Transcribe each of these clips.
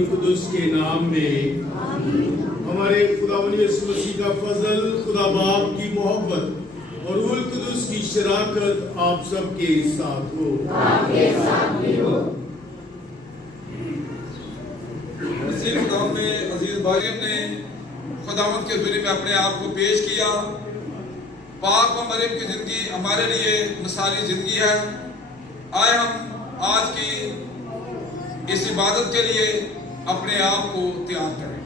روح القدس کے نام میں ہمارے خداوند یسوع مسیح کا فضل، خدا باپ کی محبت اور روح القدس کی شراکت آپ سب کے ساتھ ہو۔ خداوند میں عزیز بھائیوں نے خداوند کے ذریعے میں اپنے آپ کو پیش کیا۔ پاک و مریم کی زندگی ہمارے لیے مثالی زندگی ہے۔ آئے ہم آج کی اس عبادت کے لیے اپنے آپ کو تیار کریں۔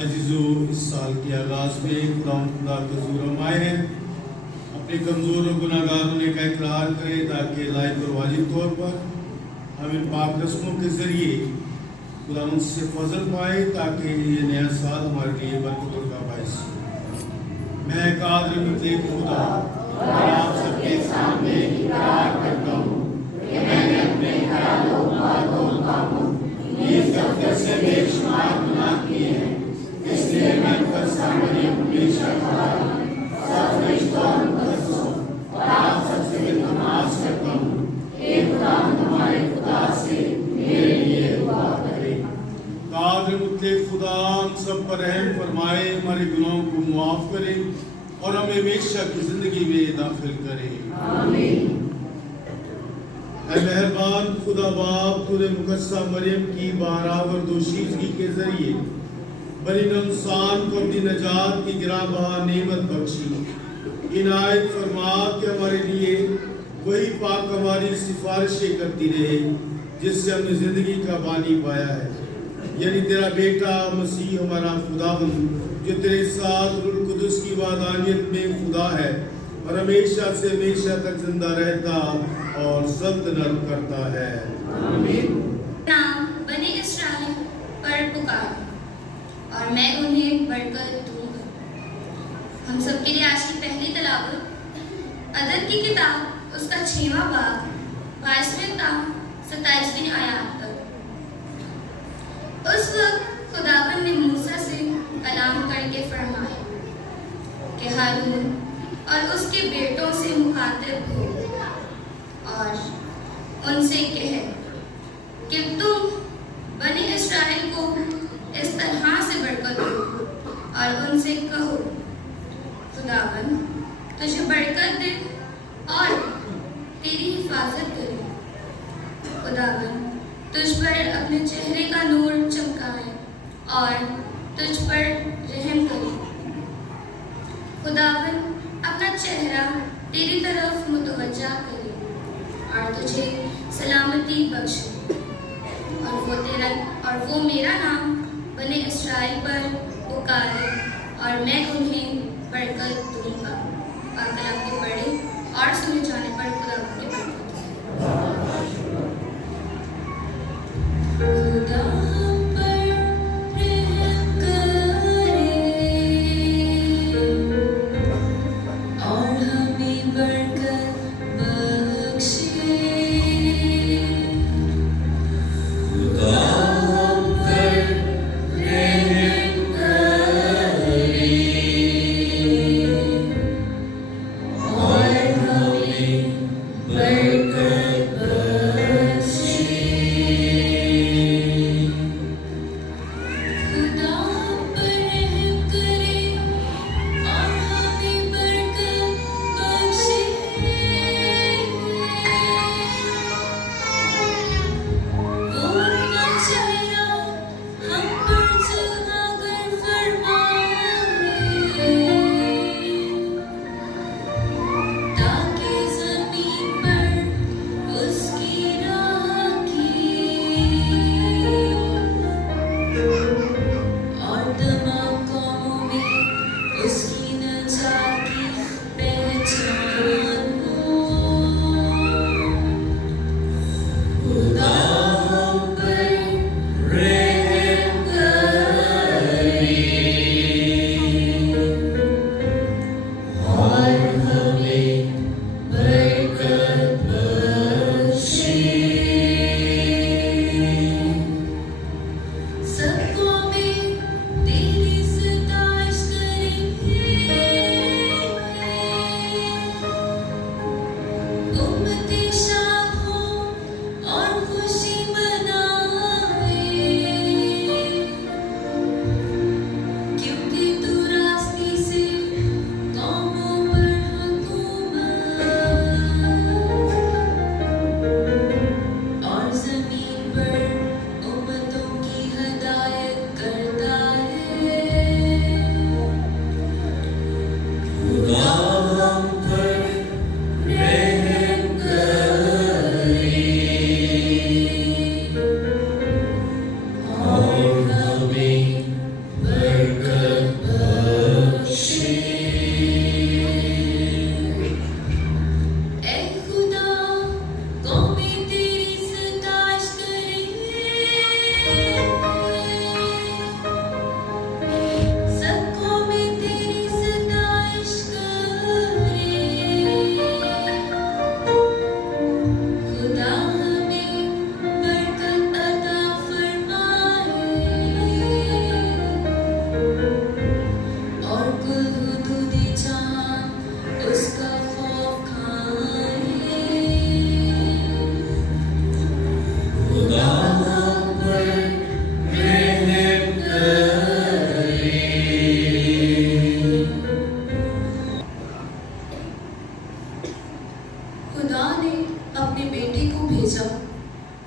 عزیزو، اس سال کے آغاز میں خدا کے حضور ہم آئے ہیں، اپنے کمزور و گناہ گار ہونے کا اقرار کریں تاکہ لائق اور واجب طور پر ہم ان پاک رسموں کے ذریعے خدا ان سے فضل پائے تاکہ یہ نیا سال ہمارے لیے برکتوں کا باعث ہو۔ میں قادر مطلق خدا اور آپ سب کے سامنے اقرار کرتا ہوں کہ میں نے اپنے خیالوں، باتوں اور کاموں نیز دفتر سے بے شمار گناہ کیے ہیں، اس لیے میں مقدسہ مریم ہمیشہ خدا سب فرشتوں اور مقدسوں اور آپ سب سے التماس کرتا ہوں کہ خدا ہمارے خدا سے میرے لیے دعا کرے۔ قادر مطلق خدا ہم سب پر رحم فرمائے، ہمارے گناہوں کو معاف کرے اور ہمیں ہمیشہ کی زندگی میں داخل کرے۔ آمین۔ اے مہربان خدا باپ، تو نے مقدسہ مریم کی باراور دوشیزگی کے ذریعے بنی نوع انسان کو اپنی نجات کی گراں بہا نعمت بخشی، عنایت فرما کہ ہمارے لیے وہی پاک ہماری سفارشیں کرتی رہے جس سے ہم نے زندگی کا بانی پایا ہے، یعنی تیرا بیٹا مسیح ہمارا خداوند، جو تیرے ساتھ روح القدس کی وحدانیت میں خدا ہے اور ہمیشہ سے ہمیشہ تک زندہ رہتا اور سلطنت کرتا ہے۔ آمین۔ نام بنی اسرائیل پر پکار اور میں انہیں برکت دوں گا۔ ہم سب کے لیے آج کی پہلی تلاوت عدد کی کتاب اس کا 6واں باب 22ویں تا 27ویں آیات تک۔ اس وقت خداوند نے موسیٰ سے کلام کر کے فرمایا کہ ہارون اور اس کے بیٹوں سے مخاطب ہو اور ان سے کہے کہ تم بنی اسرائیل کو اس طرح سے برکت دو اور ان سے کہو، خداوند تجھے برکت دے اور تیری حفاظت کرے، خداوند تجھ پر اپنے چہرے کا نور چمکائے اور تجھ پر رحم کرے، خداوند اپنا چہرہ تیری طرف متوجہ کرے اور تجھے سلامتی بخشے، اور وہ میرا نام بنی اسرائیل پر پکارے اور میں انہیں برکت دوں گا۔ پاک کلام کے پڑھے اور سنے جانے پر خدا کی برکت خدا پر رحم کرے اور ہمیں برکت بخشے، خدا پر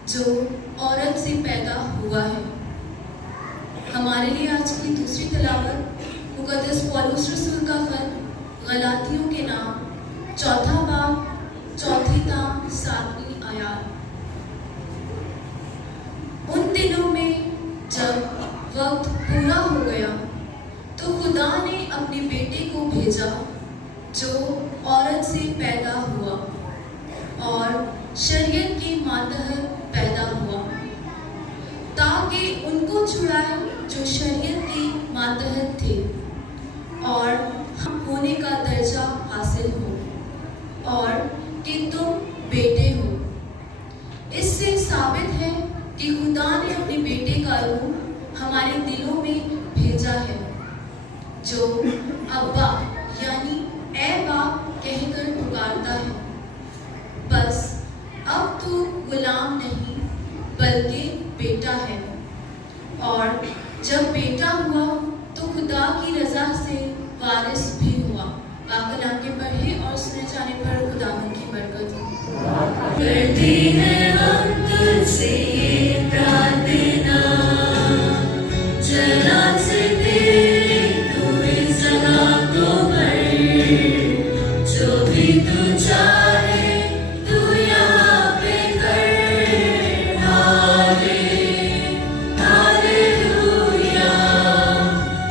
जो औरत से पैदा हुआ है। हमारे लिए आज की दूसरी तिलावत मुक़द्दस पौलुस रसूल का खत गलातियों के नाम 4 बाब 4 ता 7वीं आयत। उन दिनों में जब वक्त पूरा हो गया तो खुदा ने अपने बेटे को भेजा जो औरत से पैदा हुआ और शरीयत के मातहत पैदा हुआ, ताकि उनको छुड़ाए जो शरीयत के मातहत थे और हम होने का दर्जा हासिल हो और कि तुम बेटे हो। इससे साबित है कि खुदा ने अपने बेटे का रूह हमारे दिलों में भेजा है, जो अब्बा यानी ए बाप कहकर पुकारता है। बस अब तू गुलाम नहीं बल्कि बेटा है, और जब बेटा हुआ तो खुदा की रजा से वारिस भी हुआ। बाकलाम के पढ़े और सुने जाने पर खुदावंद की बरकत हो। करते हैं हम तुझसे ये प्रार्थना, चला से तेरी तू इस जगह को भर, जो भी तू चाहे तू यहाँ पे कर। Hallelujah,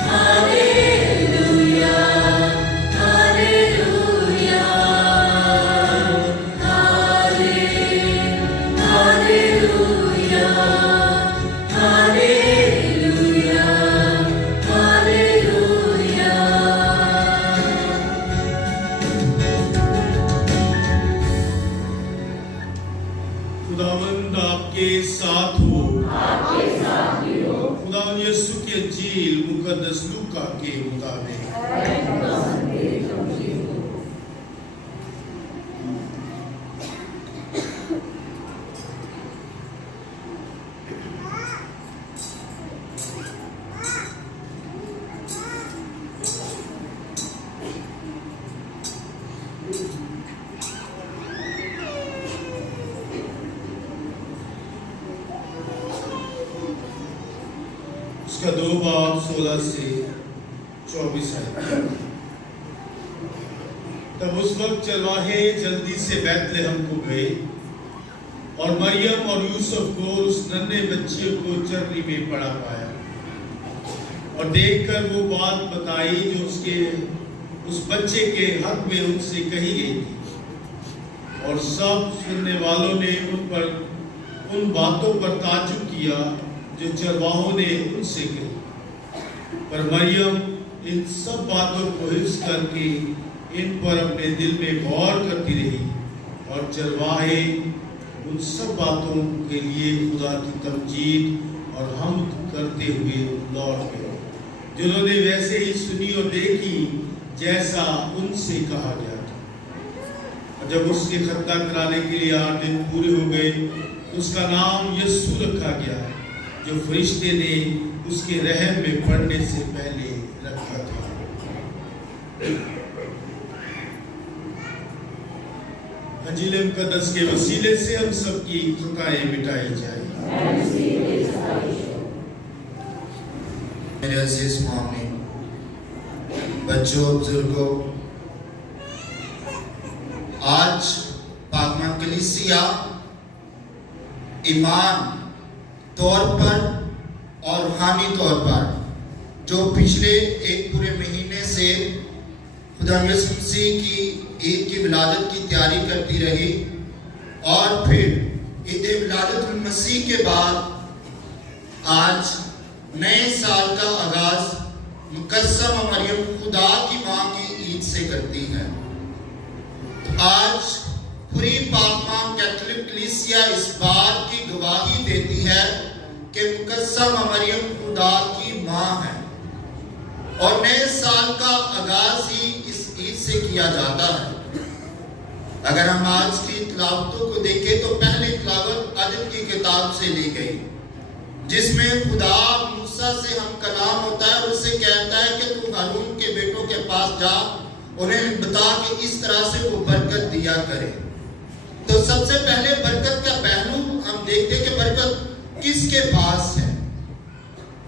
hallelujah, hallelujah, hallelujah, hallelujah, hallelujah. खुदावंद आपके साथ हो। खुदावंद यीशु की अंजील मुकद्दस लूका के मुताबिक। उसका 2 बाब 16 से 24 है। तब उस वक्त चरवाहे जल्दी से बैतलहम को गए और मरियम और यूसुफ को उस नन्हे बच्चे को चरनी में पड़ा पाया और देखकर वो बात बताई जो उस बच्चे के हक में उनसे कही गई थी। और सब सुनने वालों ने उन बातों पर ताज्जुब किया जो चरवाहों ने उनसे कही। पर मरियम इन सब बातों को हिफ्ज करके इन पर अपने दिल में गौर करती रही, और चरवाहे उन सब बातों के लिए खुदा की तमजीद और हमद करते हुए लौट गए, जिन्होंने वैसे ही सुनी और देखी जैसा उनसे कहा गया था। और जब उसके खत्ता कराने के लिए 8 दिन पूरे हो गए, उसका नाम यीशु रखा गया, जो फरिश्ते ने उसके रहम में पड़ने से पहले रखा था। अंजील मुकद्दस के वसीले से हम सबकी खताएं मिटाई जाए। मेरे अजीज मामले, बच्चों, बुजुर्गों, आज पाकमान कलीसिया ईमान तौर पर और रूहानी तौर पर जो पिछले एक पूरे महीने से खुदा यीशु मसीह की ईद की विलादत की तैयारी करती रही, और फिर ईद विलादत मसीह के बाद आज नए साल का आगाज मुकद्दस मरियम खुदा की माँ की ईद से करती है। तो आज पूरी पाकमान कैथोलिक कलीसिया इस बात की गवाही देती है कि मुकद्दस मरियम खुदा की माँ है, और नए साल का आगाज ही इस ईद से किया जाता है। अगर हम आज की तिलावतों को देखें तो पहली तिलावत अदद की किताब से ली गई, जिसमें खुदा मूसा से हम कलाम होता है और उससे कहता है कि तू हारून के बेटों के पास जा, उन्हें बता कि इस तरह से वो बरकत दिया करे। तो सबसे पहले बरकत का पहलू हम देखते हैं कि کس کے پاس ہے؟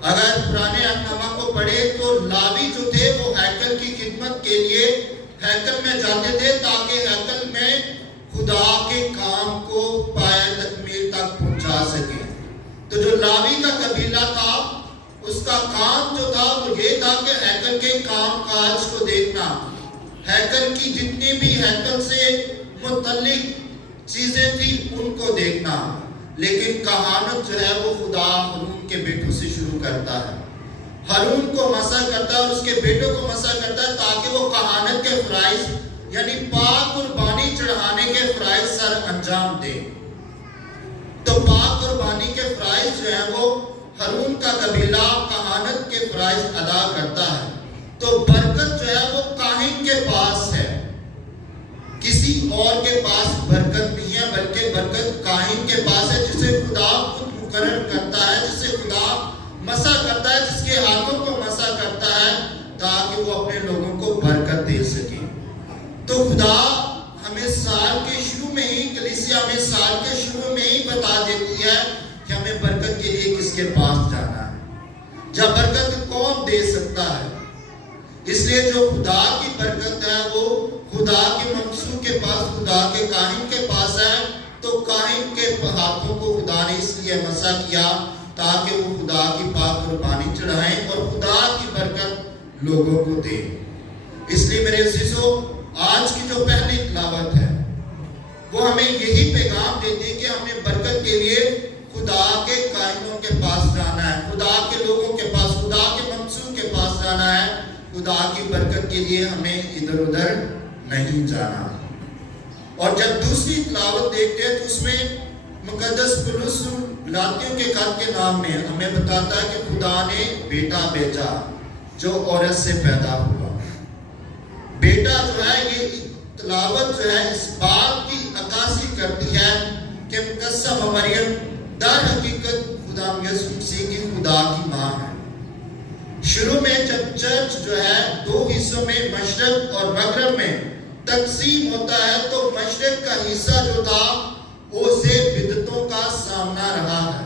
اگر پرانے احکامہ کو پڑھے تو لاوی جو تھے وہ ہیکل کی خدمت کے لیے ہیکل میں جاتے تھے تاکہ ہیکل میں خدا کے کام کو پایہ تکمیل تک پہنچا سکے۔ تو جو لاوی کا قبیلہ تھا اس کا کام جو تھا وہ یہ تھا کہ ہیکل کے کام کاج کو دیکھنا، ہیکل کی جتنی بھی ہیکل سے متعلق چیزیں تھی ان کو دیکھنا۔ لیکن کہانت جو ہے وہ خدا ہارون کے بیٹوں سے شروع کرتا ہے، ہارون کو مسح کرتا ہے اور اس کے بیٹوں کو مسح کرتا ہے تاکہ وہ کہانت کے فرائض یعنی پاک قربانی چڑھانے کے فرائض سر انجام دے۔ تو پاک قربانی کے فرائض جو ہیں وہ ہارون کا قبیلہ کہانت کے فرائض ادا کرتا ہے۔ تو برکت جو ہے وہ کاہن کے پاس ہے، کسی اور کے پاس برکت نہیں ہے، بلکہ برکت کاہن کے پاس ہے جسے خدا خود مقرر کرتا ہے، جسے خدا مسح کرتا ہے، جس کے ہاتھوں کو مسح کرتا ہے تاکہ وہ اپنے لوگوں کو برکت دے سکے۔ تو خدا ہمیں سال کے شروع میں ہی، کلیسیا ہمیں سال کے شروع میں ہی بتا دیتی ہے کہ ہمیں برکت کے لیے کس کے پاس جانا ہے، جب برکت کون دے سکتا ہے۔ اس لیے جو خدا کی برکت ہے وہ خدا کے ممسوح کے پاس، خدا کے کاہن کے پاس ہے۔ تو کاہن کے ہاتھوں کو خدا نے اس لیے مسح کیا تاکہ وہ خدا کی پاک قربانی چڑھائیں اور خدا کی برکت لوگوں کو دے۔ اس لیے میرے عزیزو، آج کی جو پہلی تلاوت ہے وہ ہمیں یہی پیغام دیتی ہے کہ ہمیں برکت کے لیے خدا کے کاہنوں کے پاس جانا ہے، خدا کے لوگوں کے پاس، خدا کے ممسوح کے پاس جانا ہے۔ خدا کی برکت کے لیے ہمیں ادھر ادھر نہیں جانا۔ اور جب دوسری تلاوت دیکھتے ہیں تو اس میں مقدس پولس غلاطیوں کے خط کے نام میں ہمیں بتاتا ہے کہ خدا نے بیٹا بھیجا جو عورت سے پیدا ہوا۔ بیٹا جو ہے، یہ تلاوت جو ہے اس بات کی عکاسی کرتی ہے کہ مقدسہ مریم در حقیقت خدا یسوع مسیح کی خدا کی ماں ہے۔ شروع میں جب چرچ جو ہے دو حصوں میں مشرق اور مغرب میں تقسیم ہوتا ہے تو مشرق کا حصہ جو تھا اسے بدعتوں کا سامنا رہا ہے۔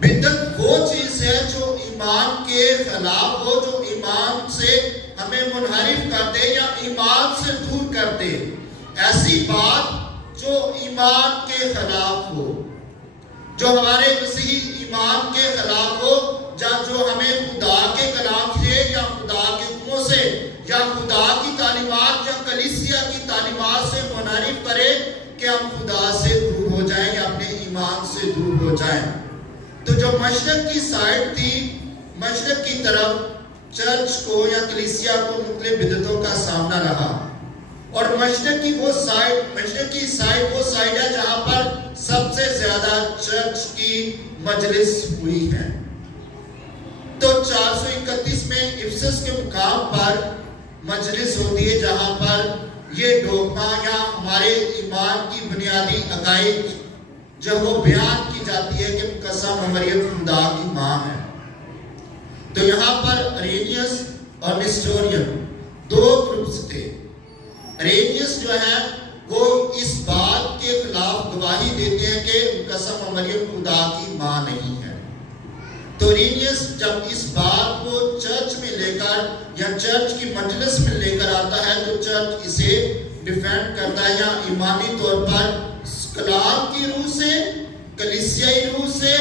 بدعت وہ چیز ہے جو ایمان کے خلاف ہو، جو ایمان سے ہمیں منحرف کر دے یا ایمان سے دور کر دے، ایسی بات جو ایمان کے خلاف ہو، جو ہمارے مسیحی ایمان کے خلاف ہو، جو ہمیں خدا کے کلام سے یا خدا کے حکموں سے یا خدا کی تعلیمات یا کلیسیا کی تعلیمات سے منحرف کرے کہ ہم خدا سے دور ہو جائیں یا اپنے ایمان سے دور ہو جائیں۔ تو جو مشرق کی سائڈ تھی، مشرق کی طرف چرچ کو یا کلیسیا کو مختلف بدعتوں کا سامنا رہا، اور مشرق کی سائڈ وہ سائڈ ہے جہاں پر سب سے زیادہ چرچ کی مجلس ہوئی ہے۔ تو 431 میں افسس کے مقام پر مجلس ہوتی ہے جہاں پر یہ ڈوگما یا ہمارے ایمان کی بنیادی عقائد جب وہ بیان کی جاتی ہے کہ مقدسہ مریم خدا کی ماں ہے۔ تو یہاں پر ارینیس اور نسٹورین دو گروپس تھے۔ ارینیس جو ہے وہ اس بات کے خلاف گواہی دیتے ہیں کہ مقدسہ مریم خدا کی ماں نہیں ہے۔ تو ارینیس جب اس بات کو چرچ میں لے کر یا چرچ کی مجلس میں لے کر آتا ہے تو چرچ اسے ڈیفینڈ کرتا ہے، یا ایمانی طور پر کلام کی روح سے، کلیسیائی روح سے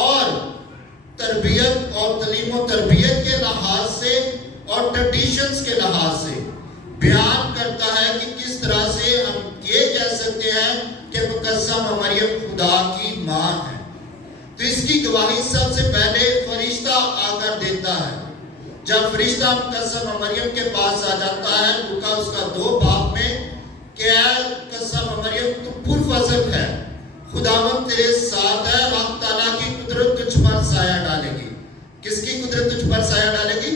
اور تربیت اور تعلیم و تربیت کے لحاظ سے اور ٹریڈیشنز کے لحاظ سے بیان کرتا ہے کہ کس طرح سے ہم یہ کہہ سکتے ہیں کہ مقدسہ مریم خدا کی ماں ہے۔ تو اس کی گواہی سب سے پہلے فرشتہ آ کر دیتا ہے۔ جب فرشتہ مقدسہ مریم کے پاس آ جاتا ہے، لوکا اس کا 2 باب میں کہ اے مقدسہ مریم تو پرفضل ہے، خداوند تیرے ساتھ ہے، رب تعالیٰ کی قدرت تجھ پر سایہ ڈالے گی۔ کس کی قدرت تجھ پر سایہ ڈالے گی؟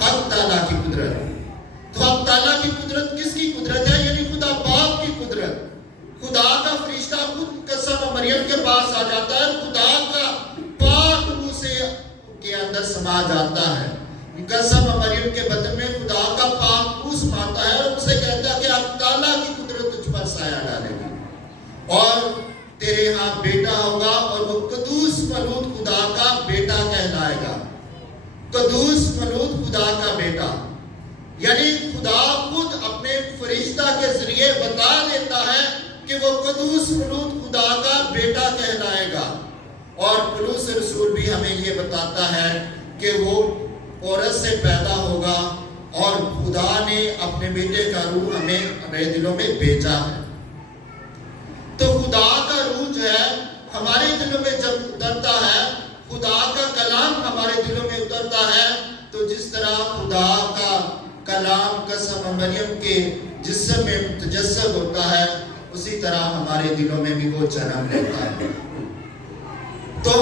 حق تعالیٰ کی قدرت۔ تو حق تعالیٰ کی قدرت کس کی قدرت ہے؟ یعنی خدا باپ کی قدرت۔ خدا کا فرشتہ خود مقدسہ مریم کے پاس آ جاتا ہے، خدا کا پاک روح سے کے اندر سما جاتا ہے۔ مقدسہ مریم کے بدن میں خدا کا پاک روح سماتا ہے اور اسے کہتا ہے کہ حق تعالیٰ کی قدرت تجھ پر سایہ ڈالے گی اور تیرے ہاں بیٹا ہوگا اور وہ قدوس مولود خدا کا بیٹا کہلائے گا۔ قدوس مولود خدا کا بیٹا، یعنی خدا خود اپنے فرشتہ کے ذریعے بتا دیتا ہے کہ وہ قدوس مولود خدا کا بیٹا کہلائے گا۔ اور پولس رسول بھی ہمیں یہ بتاتا ہے کہ وہ عورت سے پیدا ہوگا اور خدا نے اپنے بیٹے کا روح ہمارے دلوں میں بھیجا ہے۔ تو خدا کا روح جو ہے ہمارے دلوں میں جب اترتا ہے، خدا کا کلام ہمارے دلوں میں اترتا ہے، تو جس طرح خدا کا کلام قسم مریم کے جسم میں متجسد ہوتا ہے، اسی طرح ہمارے دلوں میں بھی وہ جنم لیتا ہے۔ تو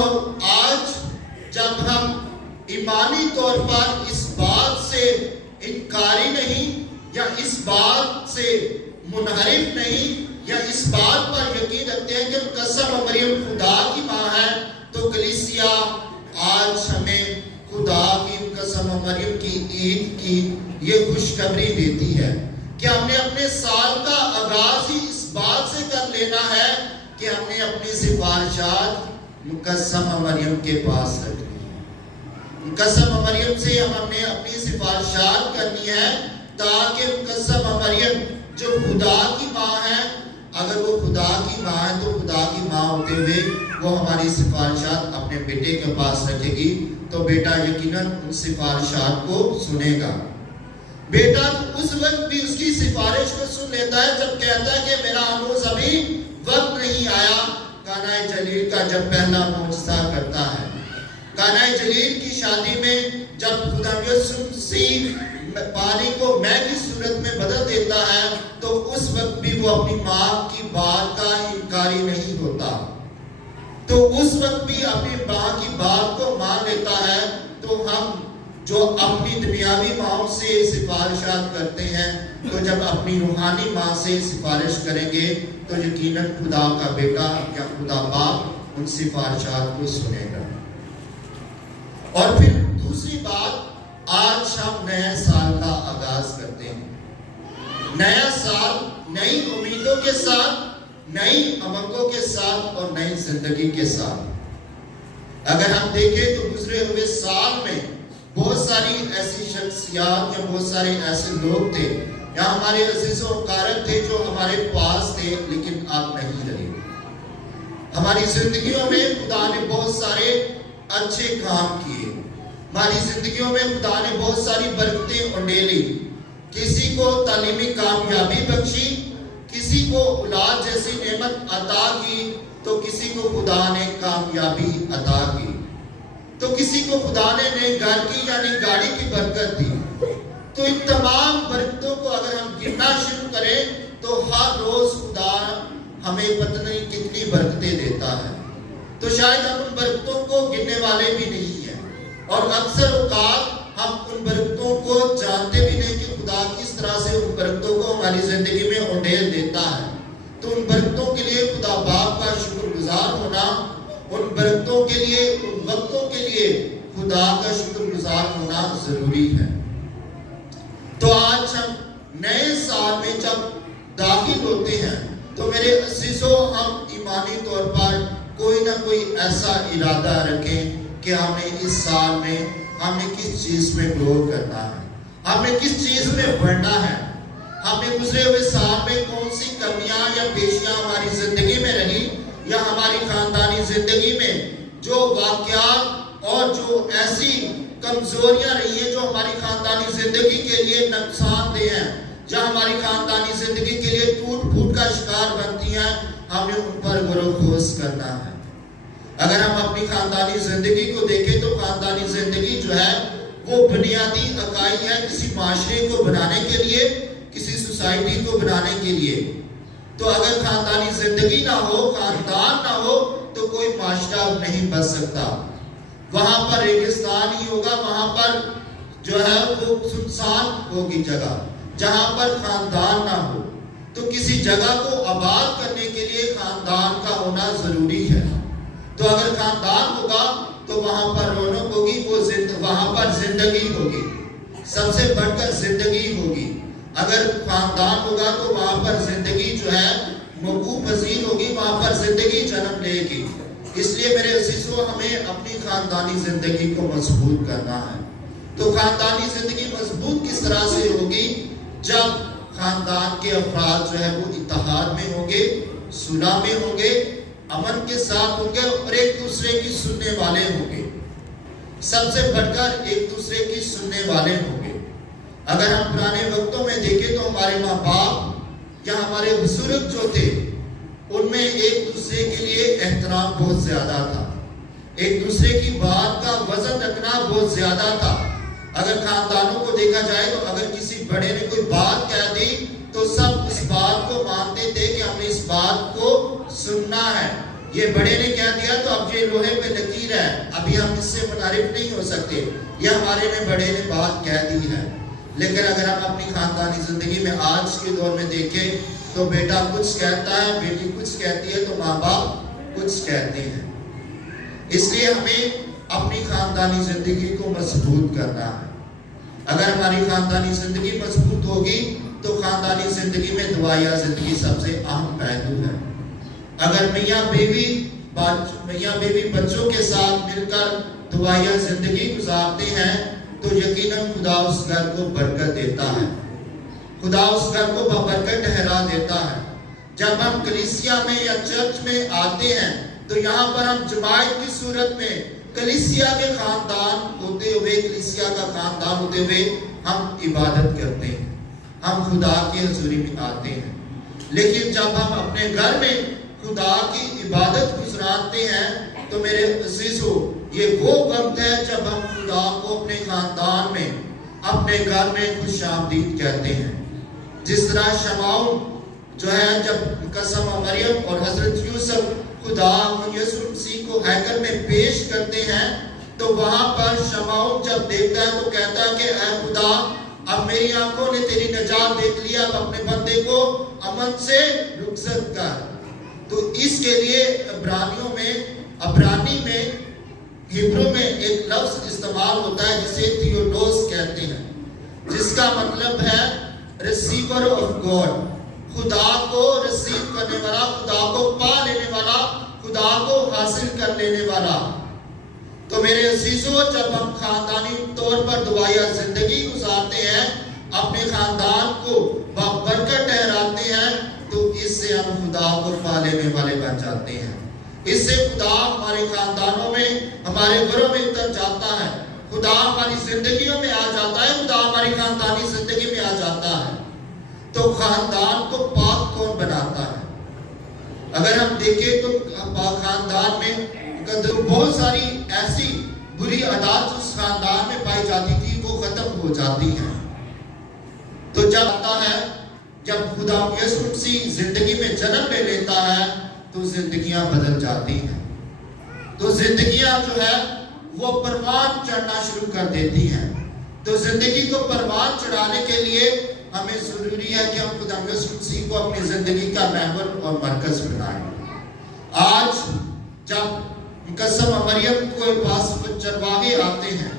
آج جب ہم ایمانی طور پر اس بات سے انکاری نہیں، یا اس بات سے منحرف نہیں، یا اس بات پر یقین رکھتے ہیں کہ قسم مریم خدا کی ماں ہے، تو کلیسیا آج ہمیں خدا کی قسم مریم کی عید کی یہ خوشخبری دیتی ہے کہ ہم نے اپنے سال کا آغاز ہی اس بات سے کر لینا ہے کہ ہم نے اپنی سفارشات قسم مریم کے پاس رکھنی ہے۔ قسم مریم سے ہم نے اپنی سفارشات کرنی ہے، تاکہ قسم مریم جو خدا کی ماں ہے، اگر وہ خدا کی ماں ہے تو خدا کی ماں ہوتے ہوئے وہ ہماری سفارشات اپنے بیٹے کے پاس رکھے گی، تو بیٹا یقیناً ان سفارشات کو سنے گا۔ بیٹا اس وقت بھی اس کی سفارش کو سن لیتا ہے جب کہتا ہے کہ میرا ہنوز ابھی وقت نہیں آیا کانا جلیل کا جب پہلا معجزہ کرتا ہے۔ کانا جلیل کی شادی میں جب خدا یسوع مسیح پانی کو مے کی صورت میں بدل دیتا ہے، تو اس وقت بھی وہ اپنی ماں کی بات کا انکاری نہیں ہوتا، تو اس وقت بھی اپنی ماں کی بات کو مان لیتا ہے۔ تو ہم جو اپنی دنیاوی ماں سے سفارشات کرتے ہیں، تو جب اپنی روحانی ماں سے سفارش کریں گے تو یقیناً خدا کا بیٹا یا خدا باپ ان سفارشات کو سنے گا۔ اور پھر دوسری بات، آج ہم نئے سال کا آغاز کرتے ہیں۔ نیا سال نئی امیدوں کے ساتھ، نئی امنگوں کے ساتھ اور نئی زندگی کے ساتھ۔ اگر ہم دیکھیں تو گزرے ہوئے سال میں بہت ساری ایسی شخصیات یا بہت سارے ایسے لوگ تھے یا ہمارے عزیز و اقارب تھے جو ہمارے پاس تھے لیکن اب نہیں رہے۔ ہماری زندگیوں میں خدا نے بہت سارے اچھے کام کیے، ہماری زندگیوں میں خدا نے بہت ساری برکتیں انڈیلی، کسی کو تعلیمی کامیابی بخشی، کسی کو اولاد جیسی نعمت عطا کی، تو کسی کو خدا نے کامیابی عطا کی، تو کسی کو خدا نے نئے گھر کی یعنی گاڑی کی برکت دی۔ تو ان تمام برکتوں کو اگر ہم گننا شروع کریں تو ہر روز خدا ہمیں پتہ نہیں کتنی برکتیں دیتا ہے، تو شاید ہم ان برکتوں کو گننے والے بھی نہیں ہیں، اور اکثر اوقات ہم ان برکتوں کو جانتے بھی نہیں کہ خدا کس طرح سے ان برکتوں کو ہماری زندگی میں انڈیل دیتا ہے۔ تو ان برکتوں کے لیے خدا باپ کا شکر گزار ہونا، ان برکتوں کے لیے، ان وقتوں کے لیے خدا کا شکر گزار ہونا ضروری ہے۔ تو آج ہم نئے سال میں جب داخل ہوتے ہیں تو میرے عزیزوں، ہم ایمانی طور پر کوئی نہ کوئی ایسا ارادہ رکھیں کہ ہمیں اس سال میں ہم نے کس چیز میں گرو کرنا ہے، ہم نے کس چیز میں بڑھنا ہے، ہم نے گزرے ہوئے سال میں کون سی کمیاں یا پیشیاں ہماری زندگی میں رہی، یا ہماری خاندانی زندگی میں جو واقعات اور جو ایسی کمزوریاں رہی ہیں جو ہماری خاندانی زندگی کے لیے نقصان دہ ہیں، یا ہماری خاندانی زندگی کے لیے ٹوٹ پھوٹ کا شکار بنتی ہیں، ہم نے ان پر غور و خوض کرنا ہے۔ اگر ہم اپنی خاندانی زندگی کو دیکھیں تو خاندانی زندگی جو ہے وہ بنیادی اکائی ہے کسی معاشرے کو بنانے کے لیے، کسی سوسائٹی کو بنانے کے لیے۔ تو اگر خاندانی زندگی نہ ہو، خاندان نہ ہو، تو کوئی معاشرہ نہیں بن سکتا۔ وہاں پر ریگستان ہی ہوگا، وہاں پر جو ہے وہ سنسان ہوگی جگہ جہاں پر خاندان نہ ہو۔ تو کسی جگہ کو آباد کرنے کے لیے خاندان کا ہونا ضروری ہے۔ تو اگر خاندان ہوگا تو وہاں پر رونق ہوگی، وہاں پر زندگی ہوگی، سب سے بڑھ کر زندگی ہوگی۔ اگر خاندان ہوگا تو وہاں پر زندگی جو ہے موقوف پذیر ہوگی، वहां पर जिंदगी जन्म लेगी। इसलिए मेरे अजीजों, हमें अपनी खानदानी जिंदगी को मजबूत करना है। तो खानदानी जिंदगी मजबूत किस तरह से होगी? जब खानदान के अफराद जो है वो इत्तेहाद में होंगे, सुलह में होंगे, अमन के साथ होंगे और एक दूसरे की सुनने वाले होंगे। सबसे बढ़कर एक दूसरे की सुनने वाले होंगे। अगर हम पुराने वक्तों में देखें तो हमारे माँ बाप या हमारे बुजुर्ग जो थे, उनमें एक दूसरे के लिए एहतराम बहुत ज्यादा था, एक दूसरे की बात का वजन रखना बहुत ज्यादा था। अगर खानदानों को देखा जाए तो अगर किसी बड़े ने कोई बात कह दी तो सब उस बात को मानते थे कि हमने इस बात को सुनना है। ये बड़े ने कह दिया तो अब ये लोहे पे लकीर है, अभी हम इससे मुनारिफ नहीं हो सकते, यह हमारे में बड़े ने बात कह दी है। लेकिन अगर हम अपनी खानदानी जिंदगी में आज के दौर में देखें तो बेटा कुछ कहता है, बेटी कुछ कहती है, तो माँ बाप कुछ कहते हैं। इसलिए हमें अपनी खानदानी जिंदगी को मजबूत करना है। अगर हमारी खानदानी जिंदगी मजबूत होगी तो खानदानी जिंदगी में दुआया जिंदगी सबसे अहम पहलू है। अगर मियाँ बीवी बच्चों के साथ मिलकर दुआया जिंदगी गुजारते हैं तो यकीनन खुदा उस घर को बरकत देता है, खुदा उस घर को बरकत ठहरा देता है। जब हम कलीसिया में या चर्च में आते हैं तो यहाँ पर हम जमात की सूरत में कलीसिया के खानदान होते हुए, कलीसिया का खानदान होते हुए हम इबादत करते हैं, हम खुदा की हजूरी में आते हैं। लेकिन जब हम अपने घर में खुदा की इबादत गुजराते हैं तो मेरे अजीजों, ये वो वक्त है जब हम खुदा को अपने खानदान में, अपने घर में खुशामदीद कहते हैं। जिस तरह शमाउल जो है जब कसम मरियम और हजरत यूसुफ खुदा यीशु मसीह को हैकल में पेश करते हैं तो वहां पर शमाउल जब देखता है तो कहता है कि ऐ खुदा, अब मेरी आंखों ने तेरी नजात देख लिया, अब अपने बंदे को अमन से रुखसत कर। तो इसके लिए अब्रानी में, हिब्रू में एक लफ्ज इस्तेमाल होता है जिसे थियोडोस कहते हैं, जिसका मतलब है रिसीवर ऑफ गॉड, खुदा को रिसीव करने वाला, खुदा को पा लेने वाला, खुदा को हासिल कर लेने वाला। तो मेरे अजीजों, जब हम खानदानी तौर पर दुआया जिंदगी गुजारते हैं, अपने खानदान को बरकत ठहराते हैं, तो इससे हम खुदा को पा लेने वाले बन जाते हैं। इससे खुदा हमारे खानदानों में, हमारे घरों में उतर जाता है, खुदा हमारी जिंदगियों में आ जाता है, खुदा हमारी खानदानी जिंदगी में आ जाता है। तो खानदान को पाक कौन बनाता है? अगर हम देखें तो खानदान में बहुत सारी ऐसी बुरी आदत उस खानदान में पाई जाती थी, वो खत्म हो जाती हैं। तो जब आता है, जब खुदा यीशु मसीह जिंदगी में जन्म ले लेता है तो जिंदगियां बदल जाती हैं। तो जिंदगियां जो है वो परवान चढ़ना शुरू कर देती हैं। तो जिंदगी को परवान चढ़ाने के लिए हमें जरूरी है कि हम खुदा यीशु मसीह को अपनी जिंदगी का महवर और मरकज बनाएं। आज जब कसम मरियम के पास चरवाहे आते हैं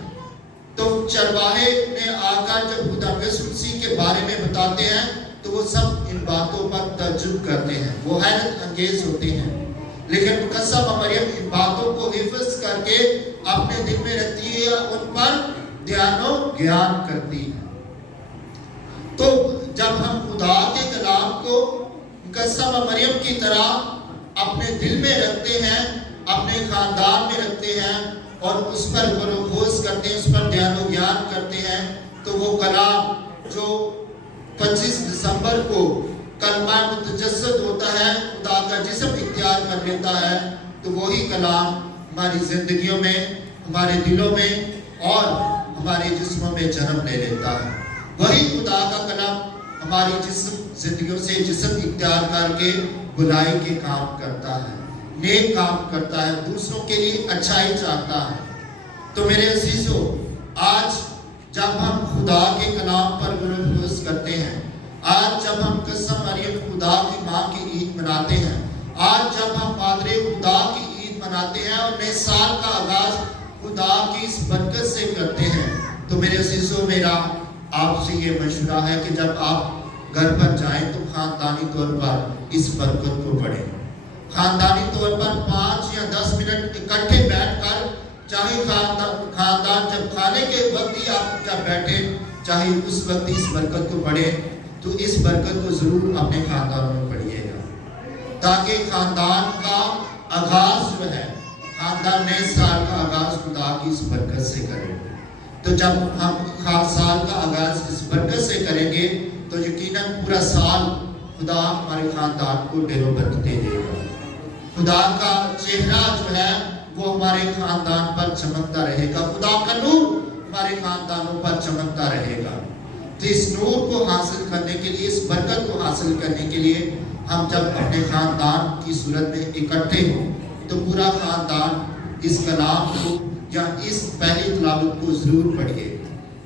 तो चरवाहे ने आकर जब खुदा यीशु मसीह के बारे में बताते हैं तो वो सब इन बातों पर तज्जुब करते हैं, वो हैरत अंगेज होते हैं। लेकिन कसम मरियम इन बातों को हिफ्ज करके अपने दिल में रखती है, उन पर ध्यानो ज्ञान करती है। तो जब हम खुदा के कलाम को कसम मरियम की तरह अपने दिल में रखते हैं, अपने खानदान में रखते हैं और उस पर गौर करते हैं, उस पर ध्यान ज्ञान करते हैं, तो वो कलाम जो 25 दिसंबर को कलमा मुतजस्सद होता है, खुदा का जिस्म इख्तियार कर लेता है, तो वही कलाम हमारी जिंदगियों में, हमारे दिलों में और हमारे जिस्मों में जन्म ले लेता है। वही खुदा का कलाम हमारी जिंदगियों से जिस्म इख्तियार करके बुराई के काम करता है, नेक काम करता है, दूसरों के लिए अच्छाई चाहता है। तो मेरे अजीजों, आज जब हम खुदा के कलाम पर गुरुज करते हैं, आज जब हम कसम मरियम खुदा की माँ की ईद मनाते हैं, आज जब हम पादरे खुदा की ईद मनाते हैं और नए साल का आगाज खुदा की इस बरकत से करते हैं, तो मेरे अजीजों, मेरा आपसे ये मशवरा है कि जब आप घर पर जाएं तो खानदानी तौर पर इस बरकत को पढ़ें, खानदानी तौर पर 5 या 10 मिनट इकट्ठे बैठकर, चाहे खानदान जब खाने के वक्त ही आप जब बैठे, चाहे उस वक्त इस बरकत को पढ़े, तो इस बरकत को जरूर अपने खानदान में पढ़िएगा, ताकि खानदान का आगाज जो है, खानदान नए साल का आगाज खुदा की इस बरकत से करें। तो जब हम साल का आगाज इस बरकत से करेंगे तो यकीनन पूरा साल खुदा हमारे खानदान को ढेरों बरकतें देगा। खुदा का चेहरा जो है वो हमारे खानदान पर चमकता रहेगा, खुदा का नूर हमारे खानदानों पर चमकता रहेगा। तो इस नूर को हासिल करने के लिए, इस बरकत को हासिल करने के लिए हम जब अपने खानदान की सूरत में इकट्ठे हों तो पूरा खानदान इस कलाम को या इस पहली तिलावत को जरूर पढ़िए,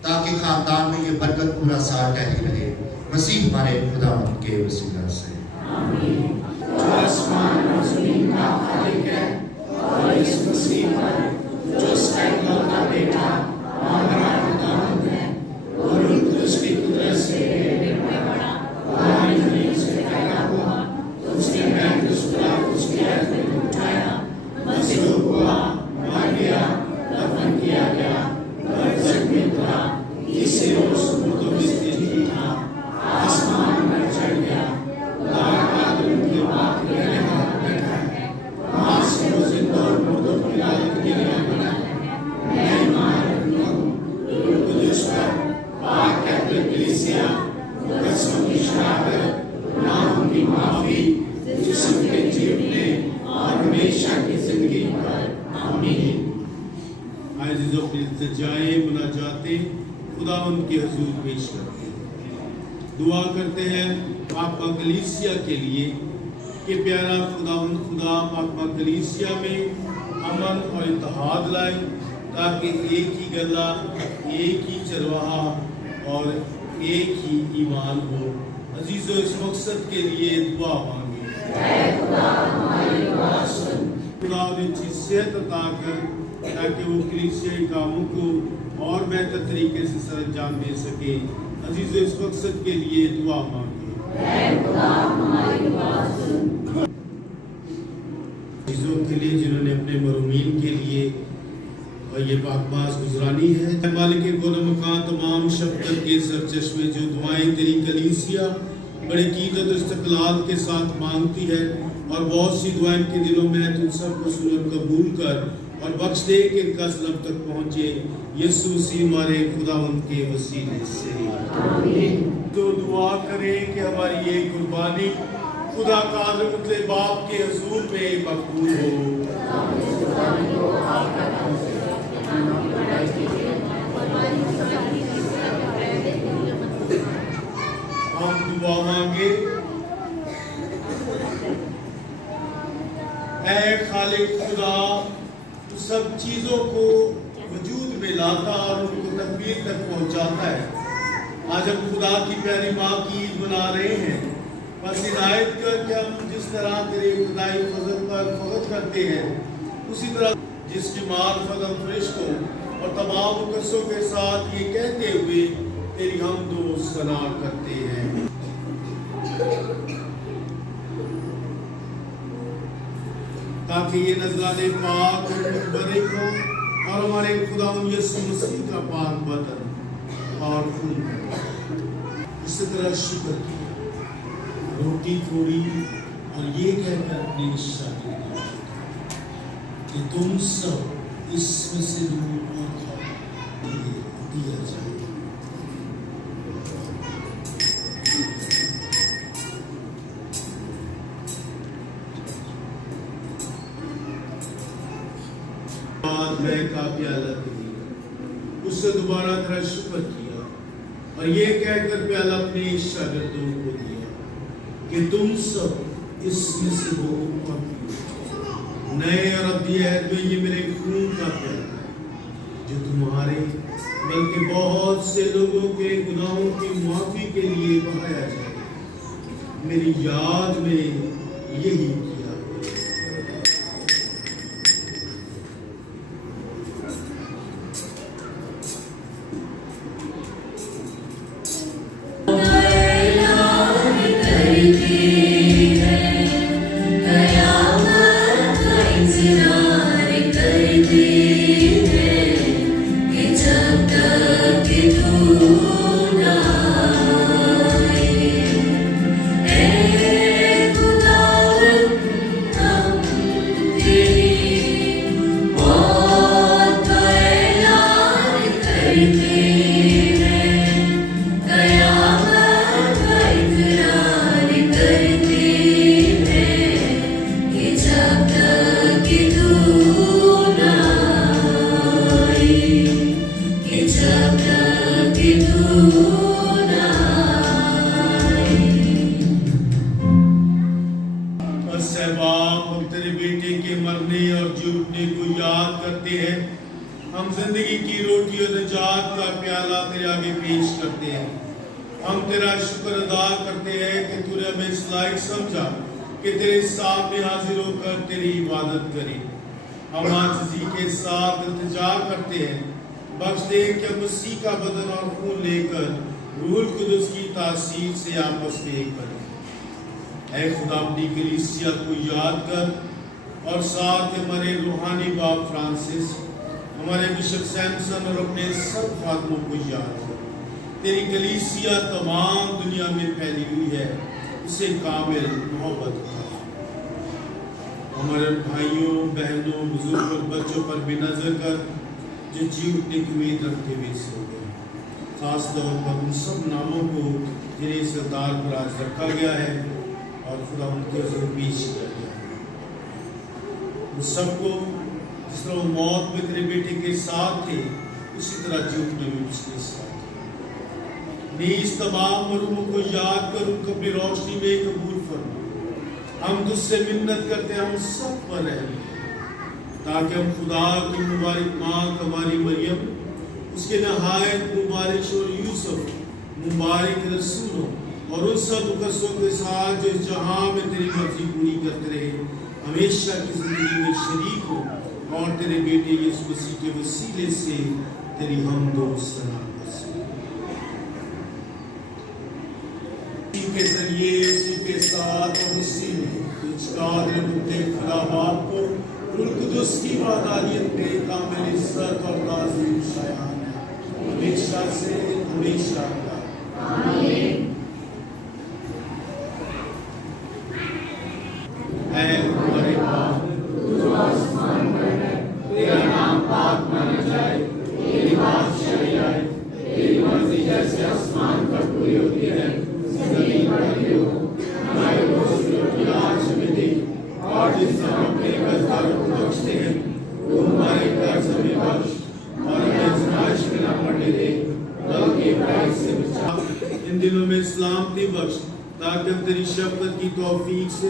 ताकि खानदान में ये बरकत पूरा साल ठहरी रहे। मसीह हमारे खुदावंद के वसीला से आमीन। जो आसमान और जमीन का खालिक है और इस मसीह पर जो उसका इकलौता बेटा हमारा खुदावंद है, और उसकी कुदरत से बड़ा हमारी जमीन से पैदा हुआ, तो उसने मैं उसकी याद में उठाया, मसीह हुआ, मार गया, दफन किया गया, और जख्मी हुआ, तीसरे रोज मुर्दों में से जी उठा, आसमान में चढ़ गया, खुदा का उनके बाप के यहाँ बैठा है, वहाँ से वो जिंदा और मुर्दों की इबादत के लिए बना है। मैं ईमान रखता हूँ रूह कुदुस पर, पाक कैथोलिक कलीसिया, मुकद्दसों की शहादत, गुनाहों की माफी, जिस्म के जीवने और हमेशा की जिंदगी पर। आमीन। आज़ीज़ों की सजाए मुनाजाते खुदावंद के हुजूर पेश करते हैं। दुआ करते हैं पाक कलीसिया के लिए कि प्यारा खुदावंद खुदा पाक कलीसिया में अमन और इत्तेहाद लाए, ताकि एक ही गला, एक ही चरवाहा और एक ही ईमान हो। अजीज़ों, इस मकसद के लिए दुआ मांगे। खुदा ने सेहत अता कर, ताकि वो कलीसियाई कामों को और बेहतर तरीके से सर अंजाम दे सके। अजीज़ों, इस मकसद के लिए दुआ मांगे। अजीज़ों के लिए जिन्होंने अपने मरूमीन के लिए और ये पाकबाज गुजरानी है, मालिक गोल मकान तमाम शफ़क़त के सरचश्मे जो दुआएं तेरी कलीसिया बड़े कीदत और इस्तक़लाल के साथ मांगती है, और बहुत सी दुआएं के दिलों में है, तुम सबको सूरत कबूल कर और बख्श दे कि इनका ज़लब तक पहुँचे। यीशु मसीह हमारे खुदावंद के वसीले से आमीन। तो दुआ करें कि हमारी ये कुर्बानी खुदा का मतलब बाप के हुजूर में मकबूल हो। हम दुआ मांगे। ऐ खालिक खुदा, तू सब चीज़ों को वजूद में लाता और उनको तकमील तक पहुंचाता है। आज हम खुदा की प्यारी माँ की ईद मना रहे हैं, बस हिदायत कर कि हम जिस तरह तेरे खुदाई फजल पर फख्र करते हैं, उसी तरह जिसकी मार्फत हम फरिश्तों और तमाम मुकद्दसों के साथ ये कहते हुए तेरी हमद व सना करते हैं। ताकि ये नजराने पाक और मुबारक हो और हमारे खुदा यीशु मसीह का पाक बदन और खून इसी तरह शुक्र किया, रोटी थोड़ी और ये कहकर अपने शागिर्दों कि तुम सब इसमें से लो और खाओ, ये दिया जाए। मैं का प्याला दिया, उससे दोबारा तेरा शुक्र किया और ये कहकर प्याला अपने शागिर्दों को दिया कि तुम सब इसमें से लो और पियो। नए और अब्दी अहद में ये मेरे खून का प्याला है, जो तुम्हारे बल्कि बहुत से लोगों के गुनाहों की माफी के लिए बहाया जाएगा। मेरी याद में यही किया। दया वक्त जी उठने को याद करते हैं, हम जिंदगी की रोटी और निजात का प्याला तेरे आगे पेश करते हैं। हम तेरा शुक्र अदा करते हैं कि तूने हमें इस लायक समझा कि तेरे सामने हाजिर होकर तेरी इबादत करें। हम आजिज़ी के साथ इल्तिजा करते हैं, बख्श दे कि मसीह का बदन और खून लेकर रूहुल कुदस की तासीर से आपस में एक बने। ऐ खुदा अपनी कलीसिया को याद कर और साथ हमारे रूहानी बाप फ्रांसिस, हमारे बिशप सैमसन और अपने सब खातमों को याद कर। तेरी कलीसिया तमाम दुनिया में फैली हुई है, उसे कामिल मोहब्बत कर। हमारे भाइयों बहनों बुजुर्ग और बच्चों पर भी नजर कर जो जी उठने की उम्मीद रखते हुए सो गए। खास तौर पर उन सब नामों को जिन्हें सरदार पर आज रखा गया है और खुदा उनके हज़ूर पेश किया गया है। उन सबको जिस तरह वो मौत में तेरे बेटे के साथ थे, उसी तरह जी उठने में उसके साथ थे। इस तमाम मरूमों को याद कर उनको अपनी रोशनी में कबूल फरमा। हम तुझसे मिन्नत करते हैं, हम सब पर रहम, ताकि हम खुदा की मुबारक माँ हमारी मरियम, उसके नहायत मुबारक और यूसुफ मुबारक रसूलों और उन सब मुकद्दसों के साथ जो जहां में तेरी मर्जी पूरी करते रहे, हमेशा की जिंदगी में शरीक हो और तेरे बेटे यीशु मसीह के वसीले से तेरी हमदो सना के जरिए इसी के साथ और उसी में कुछ कादर मुद्दे खुदा बाप को रूह कुदस की वादानियत में कामिल इज्जत और ताज़ीम शायान है हमेशा से हमेशा तक। आमीन। ऐ हमारे बाप तू आसमान पर है, तेरा नाम पाक माना जाए, तेरी बादशाही आए, तेरी मर्जी जैसे आसमान पर पूरी होती है जमीन पर भी हो। हमारे रोज़ की रोटी आज हमें दे और जिस हम अपने कर्जदारों को बख्शते हैं, वो हमारे कर्ज हमें बख्श और हमें आज़माइश में न पड़ने दे, बल्कि बुराई से बचा। इन दिनों में सलामती बख्श, ताकि हम तेरी शफ़क़त की तौफीक से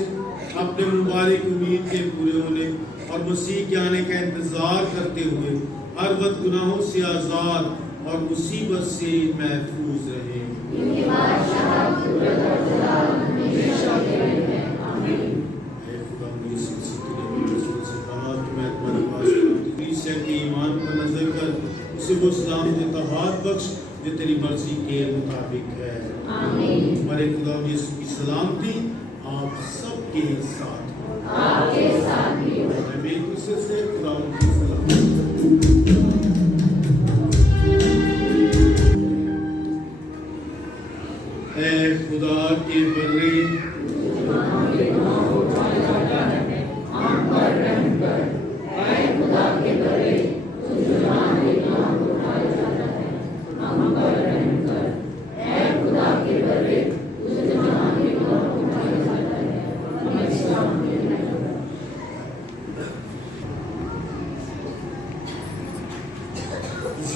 अपने मुबारक उम्मीद के पूरे होने और मसीह के आने का इंतजार करते हुए हर वक्त गुनाहों से आज़ाद और मुसीबत से महफूज रहे। ईमान पर नजर कर उसे वो सलाम इत्तेहाद बख्श जो तेरी मर्जी के मुताबिक है। आमीन। हमारे खुदा यीशु की सलामती आप सबके साथ हो। आपके साथ भी हो। मैं एक दूसरे से खुदा की सलामती। ऐ खुदा के बर्रे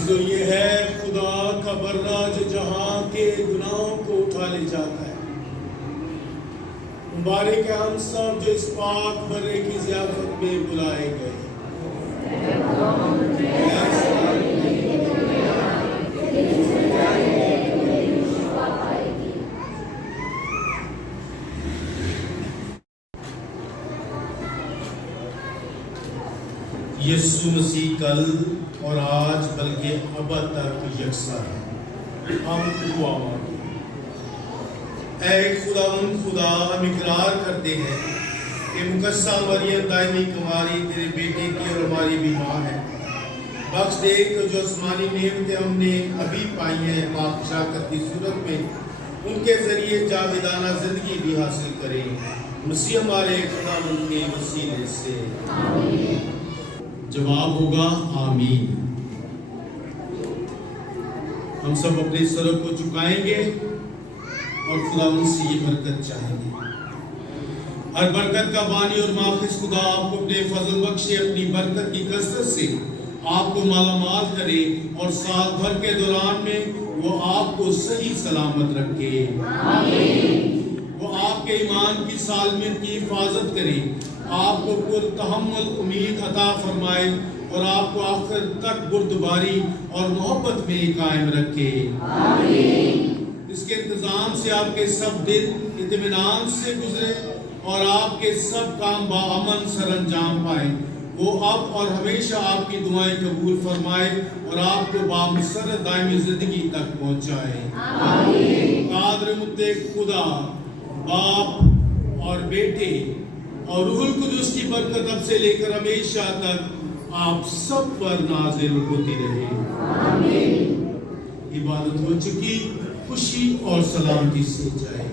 तो ये है खुदा का बर्रा जो जहां के गुनाहों को उठा ले जाता है। मुबारक है हम सब जो इस पाक बर्रे की ज़ियाफत में बुलाए गए। यीशु मसीह कल और आज बल्कि अबद तक यकसा है। हम दुआ मांगते हैं। ऐ खुदा हम इकरार करते हैं कि मुकद्दसा मरियम दायमी कुंवारी तेरे बेटे की और हमारी भी माँ है। बख्श दे कि जो आसमानी नेमतें हमने अभी पाई हैं पाक शराकत की सूरत में, उनके जरिए जावेदाना जिंदगी भी हासिल करें। मसीह हमारे खुदा उनके वसीले से। आमीन। जवाब होगा आमीन। हम सब अपने सरों को झुकाएंगे और खुदा उनसे ये बरकत चाहेंगे। हर बरकत का बानी और माफिज खुदा आपको अपने फजल बख्शे, अपनी बरकत की कसरत से आपको मालामाल करे और साल भर के दौरान में वो आपको सही सलामत रखे। आमीन। वो आपके ईमान की सालमियत की हिफाजत करे, آپ کو پر تحمل امید عطا فرمائے اور آپ کو آخر تک بردباری اور محبت میں قائم رکھے. اس کے انتظام سے آپ کے سب دن اطمینان سے گزرے اور آپ کے سب کام باامن سر انجام پائیں. وہ اب اور ہمیشہ آپ کی دعائیں قبول فرمائے اور آپ کو بامسرت دائمی زندگی تک پہنچائے. قادر مطلق خدا باپ اور بیٹے اور روح القدس کی برکت اب سے لے کر ہمیشہ تک آپ سب پر نازل ہوتی رہے. عبادت ہو چکی، خوشی اور سلامتی سے جائے.